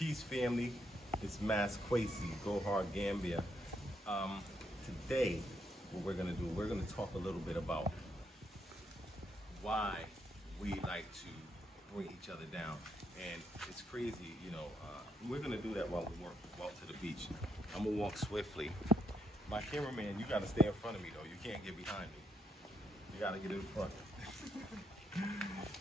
Peace, family. It's Mass Kwesi, Go Hard Gambia. Today, what we're gonna do, we're gonna talk a little bit about why we like to bring each other down. And it's crazy, you know, we're gonna do that while we walk to the beach. I'm gonna walk swiftly. My cameraman, you gotta stay in front of me though. You can't get behind me. You gotta get in front.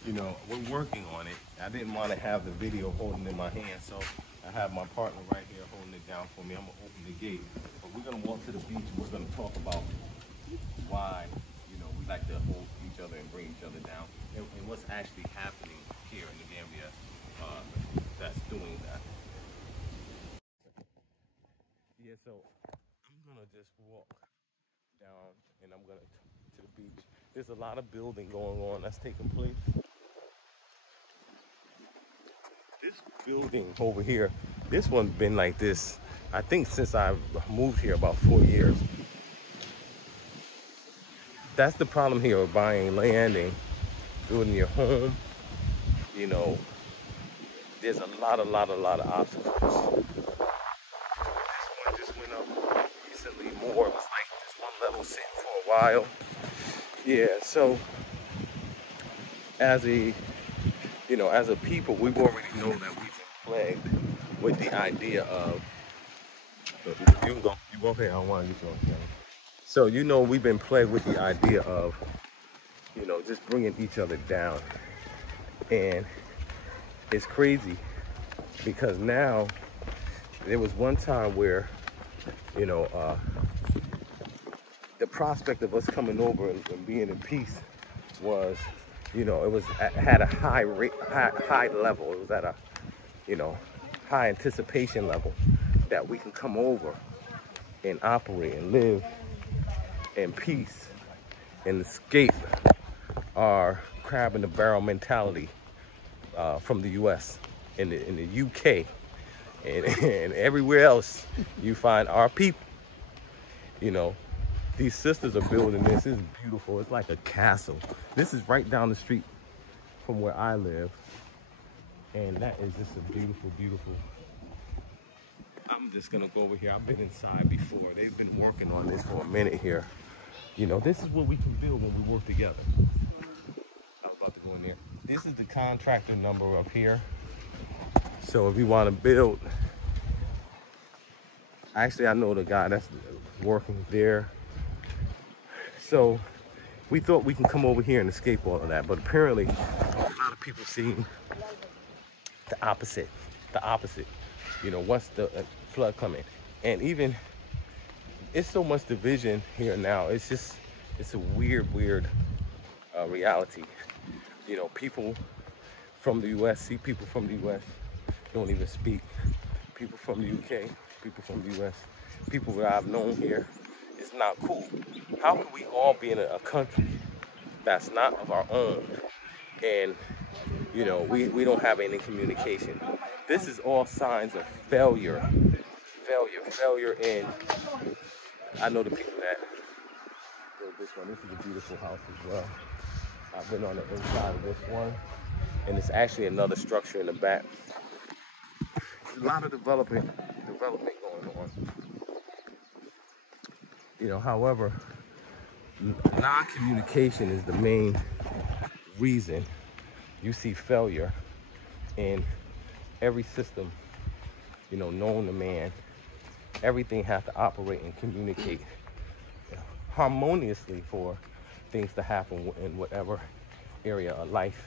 You know, we're working on it. I didn't want to have the video holding in my hand, so I have my partner right here holding it down for me. I'm gonna open the gate, but we're gonna walk to the beach and we're gonna talk about why, you know, we like to hold each other and bring each other down, and what's actually happening here in the Gambia that's doing that. Yeah, so I'm gonna just walk down and I'm gonna to the beach. There's a lot of building going on that's taking place. This building over here, this one's been like this, I think since I moved here about 4 years. That's the problem here with buying land and building your home. You know, there's a lot of obstacles. This one just went up recently more. It was like this one level sitting for a while. Yeah, so as a people, we've already know that we've been plagued with the idea of, you can go, you go ahead, I don't want to get you on camera. So, you know, we've been plagued with the idea of, you know, just bringing each other down. And it's crazy because now, there was one time where, you know, the prospect of us coming over and being in peace was, you know, it was had a high level. It was at a, you know, high anticipation level that we can come over and operate and live in peace and escape our crab in the barrel mentality from the U.S. In the UK and everywhere else. You find our people. You know, these sisters are building this. It's beautiful. It's like a castle. This is right down the street from where I live. And that is just a beautiful, beautiful. I'm just gonna go over here. I've been inside before. They've been working on this for a minute here. You know, this is what we can build when we work together. I was about to go in there. This is the contractor number up here. So if you want to build, actually I know the guy that's working there. So we thought we can come over here and escape all of that, but apparently a lot of people see the opposite. You know, once the flood coming, and even it's so much division here now. It's a weird reality. You know, people from the U.S. see people from the U.S. don't even speak. People from the UK, people from the U.S., people that I've known here. It's not cool. How can we all be in a country that's not of our own, and you know, we don't have any communication? This is all signs of failure, and I know the people that built this one. This is a beautiful house as well. I've been on the inside of this one, and it's actually another structure in the back. There's a lot of development going on. You know, however, non-communication is the main reason you see failure in every system, you know, known to man. Everything has to operate and communicate harmoniously for things to happen in whatever area of life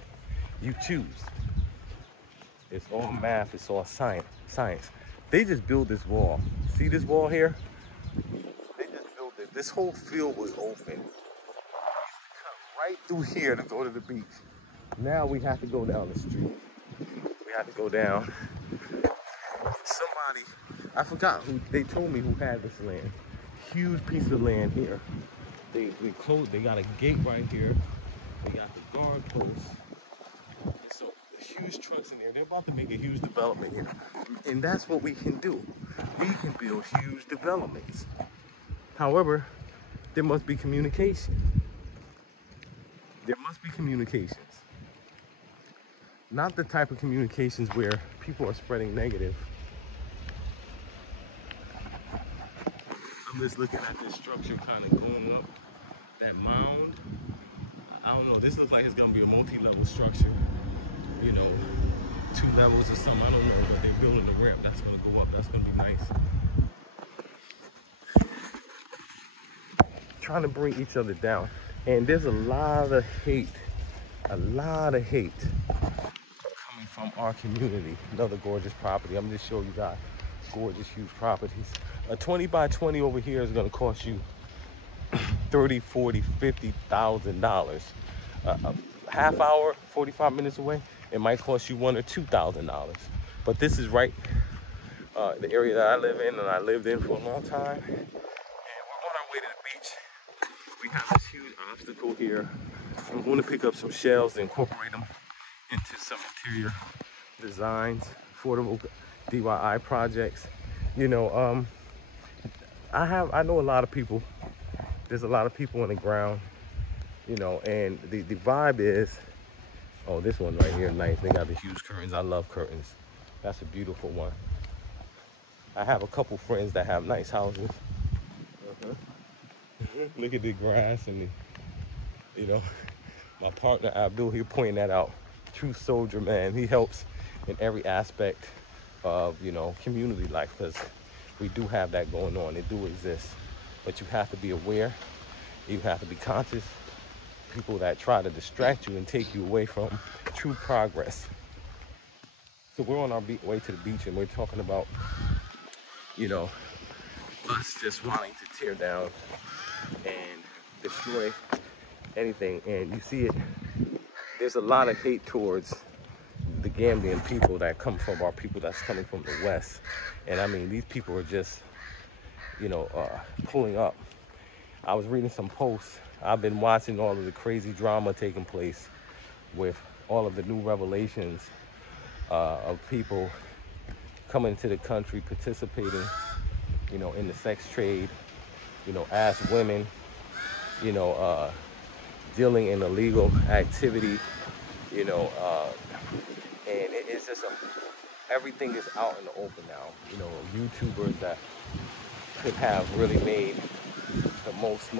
you choose. It's all math, it's all science. They just built this wall. See this wall here? They just built this. This whole field was open. Cut right through here to go to the beach. Now we have to go down the street. We have to go down. Somebody, I forgot who, they told me who had this land. Huge piece of land here. They got a gate right here. They got the guard posts. So huge trucks in there. They're about to make a huge development here. And that's what we can do. We can build huge developments. However, there must be communication. There must be communications. not the type of communications where people are spreading negative. I'm just looking at this structure kind of going up, that mound. I don't know, this looks like it's gonna be a multi-level structure. You know, 2 levels or something, I don't know, but they're building the ramp. That's gonna go up, that's gonna be nice. Trying to bring each other down. And there's a lot of hate coming from our community. Another gorgeous property. I'm just showing you guys gorgeous, huge properties. A 20 by 20 over here is gonna cost you $30,000, $40,000, $50,000. A half hour, 45 minutes away, it might cost you $1,000 or $2,000. But this is right, the area that I live in and I lived in for a long time. And we're on our way to the beach. We have this huge obstacle here. I'm going to pick up some shells and incorporate them into some interior designs, affordable DIY projects. You know, I know a lot of people. There's a lot of people on the ground, you know, and the vibe is, oh, this one right here, nice. They got the huge curtains. I love curtains. That's a beautiful one. I have a couple friends that have nice houses. Look at the grass and the, you know, my partner Abdul, he pointing that out. True soldier, man. He helps in every aspect of, you know, community life, because we do have that going on. It do exist, but you have to be aware. You have to be conscious. People that try to distract you and take you away from true progress. So we're on our way to the beach, and we're talking about, you know, us just wanting to tear down and destroy anything. And you see it, there's a lot of hate towards the Gambian people that come from our people that's coming from the West. And I mean, these people are just, you know, pulling up. I was reading some posts. I've been watching all of the crazy drama taking place with all of the new revelations of people coming to the country, participating, you know, in the sex trade, you know, as women, you know, dealing in illegal activity, you know, and it's just everything is out in the open now. You know, YouTubers that could have really made the most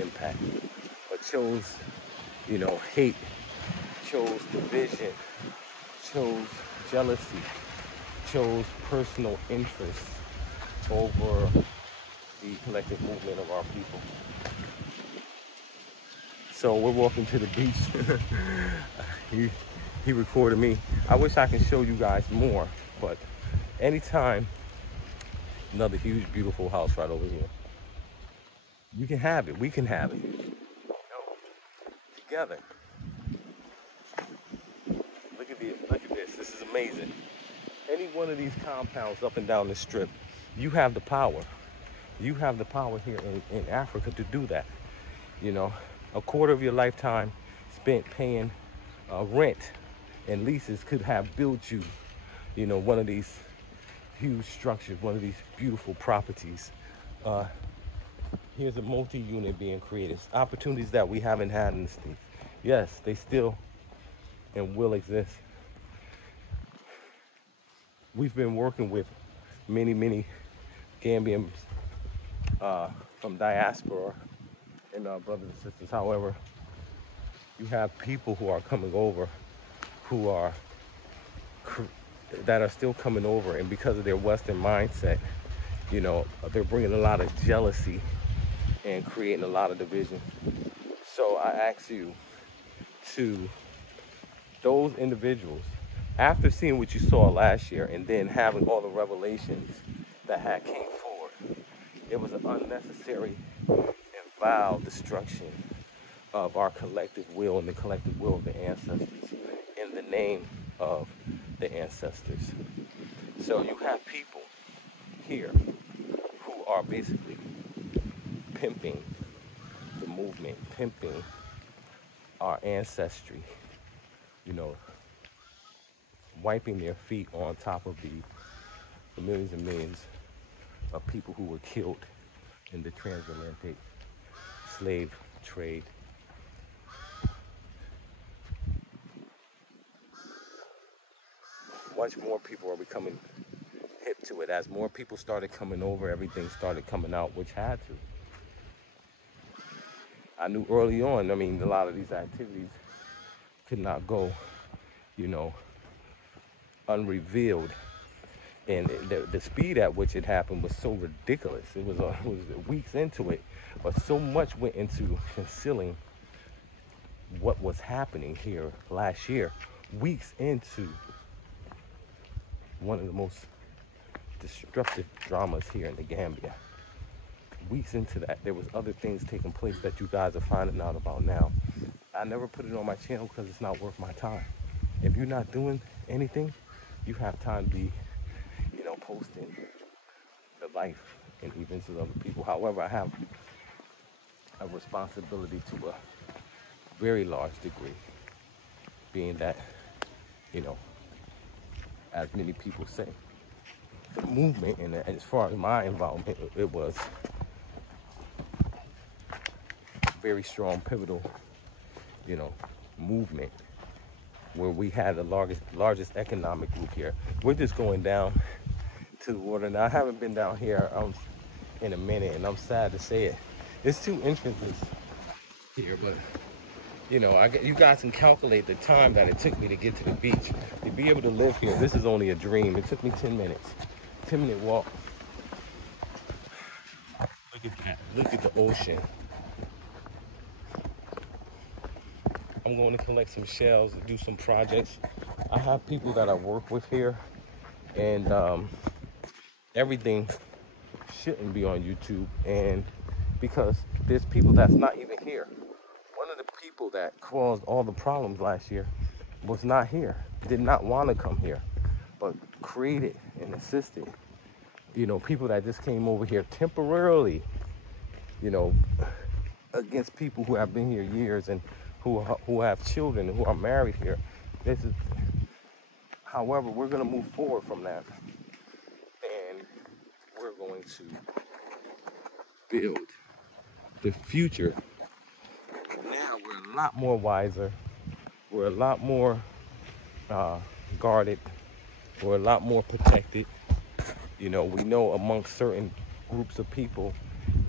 impact, but chose, you know, hate, chose division, chose jealousy, chose personal interests over the collective movement of our people. So we're walking to the beach. he recorded me. I wish I could show you guys more, but anytime, another huge, beautiful house right over here. You can have it. We can have it. You know, together. Look at this. This is amazing. Any one of these compounds up and down the strip, you have the power. You have the power here in Africa to do that. You know, a quarter of your lifetime spent paying rent and leases could have built you, you know, one of these huge structures, one of these beautiful properties. Here's a multi-unit being created. Opportunities that we haven't had in the States. Yes, they still and will exist. We've been working with many Gambians from Diaspora and our brothers and sisters. However, you have people who are coming over who are that are still coming over, and because of their Western mindset, you know, they're bringing a lot of jealousy and creating a lot of division. So I ask you, to those individuals, after seeing what you saw last year and then having all the revelations that had came forward, it was an unnecessary and vile destruction of our collective will and the collective will of the ancestors in the name of the ancestors. So you have people here who are basically pimping the movement, pimping our ancestry, you know, wiping their feet on top of the millions and millions of people who were killed in the transatlantic slave trade. much more people are becoming hip to it. As more people started coming over, everything started coming out, which had to. I knew early on, I mean, a lot of these activities could not go, you know, unrevealed. And the speed at which it happened was so ridiculous. It was weeks into it, but so much went into concealing what was happening here last year. Weeks into one of the most destructive dramas here in the Gambia. Weeks into that, there was other things taking place that you guys are finding out about now. I never put it on my channel because it's not worth my time. If you're not doing anything, you have time to be, you know, posting the life and events of other people. However, I have a responsibility to a very large degree, being that, you know, as many people say, the movement, and as far as my involvement, it was very strong, pivotal, you know, movement where we had the largest economic group here. We're just going down to the water now. I haven't been down here in a minute, and I'm sad to say it. It's 2 entrances here, but you know, you guys can calculate the time that it took me to get to the beach. To be able to live here, this is only a dream. It took me 10 minutes, 10-minute walk. Look at that, look at the ocean. I'm going to collect some shells and do some projects. I have people that I work with here, and everything shouldn't be on YouTube, and because there's people that's not even here. One of the people that caused all the problems last year was not here, did not want to come here, but created and assisted, you know, people that just came over here temporarily, you know, against people who have been here years and who have children and who are married here. This is, however, we're going to move forward from that, and we're going to build the future. Now we're a lot more wiser. We're a lot more guarded. We're a lot more protected. You know, we know amongst certain groups of people,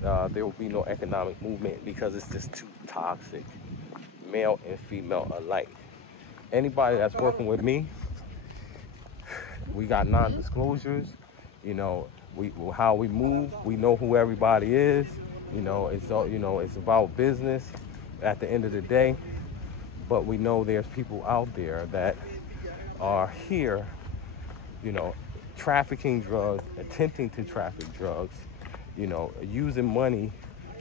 there will be no economic movement because it's just too toxic, male and female alike. Anybody that's working with me, we got non-disclosures. You know, how we move. We know who everybody is. You know, it's all, you know, it's about business at the end of the day. But we know there's people out there that are here, you know, trafficking drugs, attempting to traffic drugs, you know, using money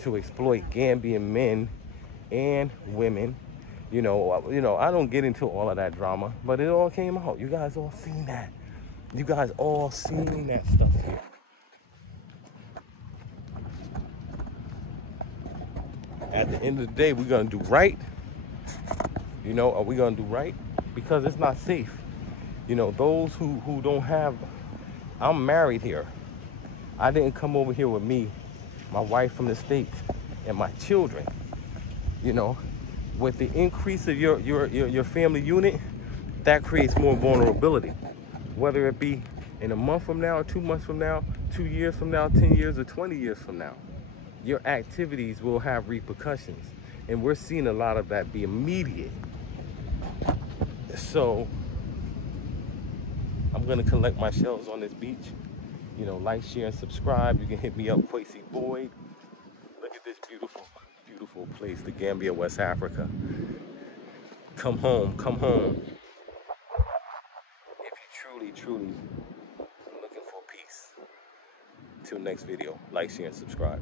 to exploit Gambian men and women. You know, I don't get into all of that drama, but it all came out. You guys all seen that. You guys all seen that stuff here. At the end of the day, we're gonna do right. You know, are we gonna do right? Because it's not safe. You know, those who don't have, I'm married here. I didn't come over here with me, my wife from the States, and my children. You know, with the increase of your family unit, that creates more vulnerability. Whether it be in a month from now, 2 months from now, 2 years from now, 10 years, or 20 years from now, your activities will have repercussions. And we're seeing a lot of that be immediate. So I'm gonna collect my shells on this beach. You know, like, share, and subscribe. You can hit me up, Kwesi Boyd. Look at this beautiful, beautiful place, the Gambia, West Africa. Come home, come home. If you truly looking for peace. Till next video, like, share, and subscribe.